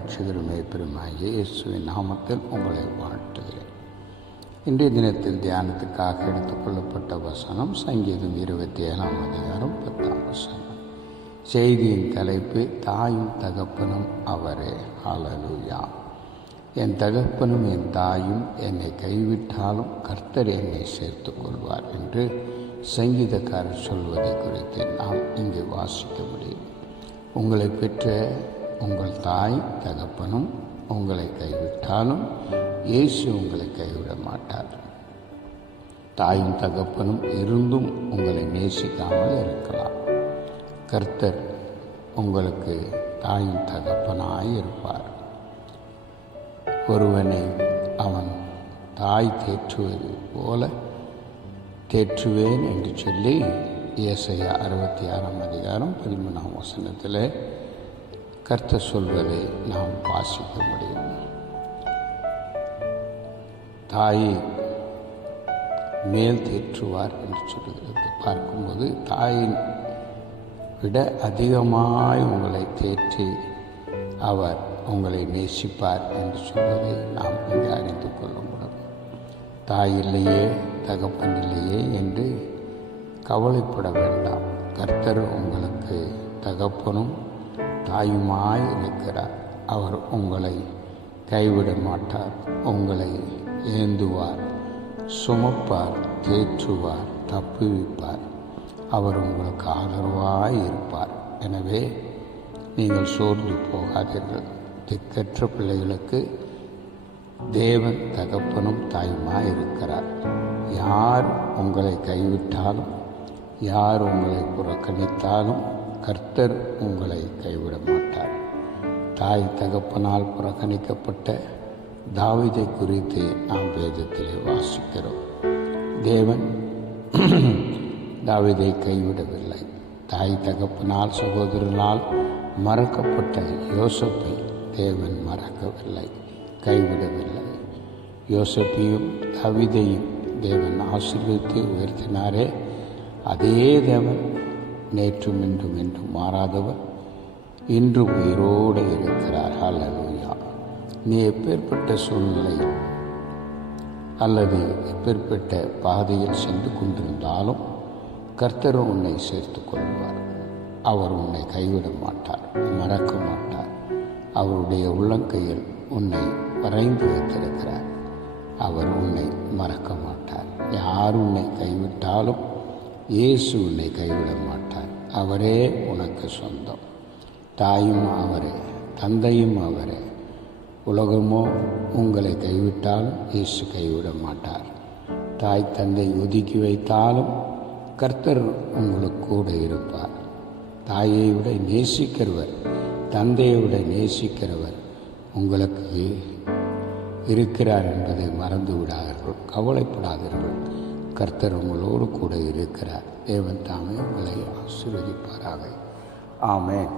இரட்சகருமே பெருமாகிய இயேசுவின் நாமத்தில் உங்களை வாழ்த்துகிறேன். இன்றைய தினத்தில் தியானத்துக்காக எடுத்துக்கொள்ளப்பட்ட வசனம் சங்கீதம் 27 அதிகாரம் 10 வசனம். செய்தியின் தலைப்பு தாயும் தகப்பனும் அவரே. ஹல்லேலூயா. என் தகப்பனும் என் தாயும் என்னை கைவிட்டாலும் கர்த்தர் என்னை சேர்த்து கொள்வார் என்று சங்கீதக்காரர் சொல்வதை குறித்து நாம் இங்கு வாசிக்க முடியும். உங்களை பெற்ற உங்கள் தாய் தகப்பனும் உங்களை கைவிட்டாலும் இயேசு உங்களை கைவிட மாட்டார். தாயும் தகப்பனும் இருந்தும் உங்களை நேசிக்காமல் இருக்கலாம். கர்த்தர் உங்களுக்கு தாயும் தகப்பனாய் இருப்பார். ஒருவனை அவன் தாய் தேற்றுவது போல தேற்றுவேன் என்று சொல்லி ஏசாயா 66 அதிகாரம் 13 வசனத்தில் கர்த்தர் சொல்வதை நாம் வாசிக்க முடியும். தாயை மேல் தேற்றுவார் என்று சொல்கிறது. பார்க்கும்போது தாயின் விட அதிகமாய் உங்களை தேற்றி அவர் உங்களை நேசிப்பார் என்று சொல்வதை நாம் இங்கு அறிந்து கொள்ள முடியும். தாய் இல்லையே தகப்பன் இல்லையே என்று கவலைப்பட வேண்டாம். கர்த்தர் உங்களுக்கு தகப்பனும் தாயுமாய் இருக்கிறார். அவர் உங்களை கைவிட மாட்டார். உங்களை ஏந்துவார், சுமப்பார், தேற்றுவார், தப்புவிப்பார். அவர் உங்களுக்கு ஆதரவாய் இருப்பார். எனவே நீங்கள் சோர்ந்து போகாதீர்கள். திக்கற்ற பிள்ளைகளுக்கு தேவன் தகப்பனும் தாயுமாய் இருக்கிறார். யார் உங்களை கைவிட்டாலும் யார் உங்களை புறக்கணித்தாலும் கர்த்தர் உங்களை கைவிட மாட்டார். தாய் தகப்பனால் புறக்கணிக்கப்பட்ட தாவீதை குறித்து நாம் வேதத்திலே வாசிக்கிறோம். தேவன் தாவீதை கைவிடவில்லை. தாய் தகப்பனால் சகோதரனால் மறக்கப்பட்ட யோசேப்பை தேவன் மறக்கவில்லை, கைவிடவில்லை. யோசேப்பையும் தாவீதையும் தேவன் ஆசீர்வதித்து உயர்த்தினாரே, அதே தேவன் நேற்றும் இன்றும் என்றும் மாறாதவர், இன்று உயிரோடு இருக்கிறார். ஹல்லேலூயா. நீ எப்பேற்பட்ட சூழ்நிலை அல்லது எப்பேற்பட்ட பாதையில் சென்று கொண்டிருந்தாலும் கர்த்தர் உன்னை சேர்த்து கொள்வார். அவர் உன்னை கைவிட மாட்டார், மறக்க மாட்டார். அவருடைய உள்ளங்கையில் உன்னை வரைந்து வைத்திருக்கிறார். அவர் உன்னை மறக்க மாட்டார். யார் உன்னை கைவிட்டாலும் இயேசு உன்னை கைவிட மாட்டார். அவரே உனக்கு சொந்தம். தாயும் அவரே, தந்தையும் அவரே. உலகமோ உங்களை கைவிட்டாலும் இயேசு கைவிட மாட்டார். தாய் தந்தை ஒதுக்கி வைத்தாலும் கர்த்தர் உங்களுக்கு கூட இருப்பார். தாயை விட நேசிக்கிறவர், தந்தையை விட நேசிக்கிறவர் உங்களுக்கு இருக்கிறார் என்பதை மறந்து விடாதீர்கள். கவலைப்படாதீர்கள். கர்த்தர் உங்களோடு கூட இருக்கிறார். தேவன் தாமே உங்களை ஆசீர்வதிப்பாராக. ஆமென்.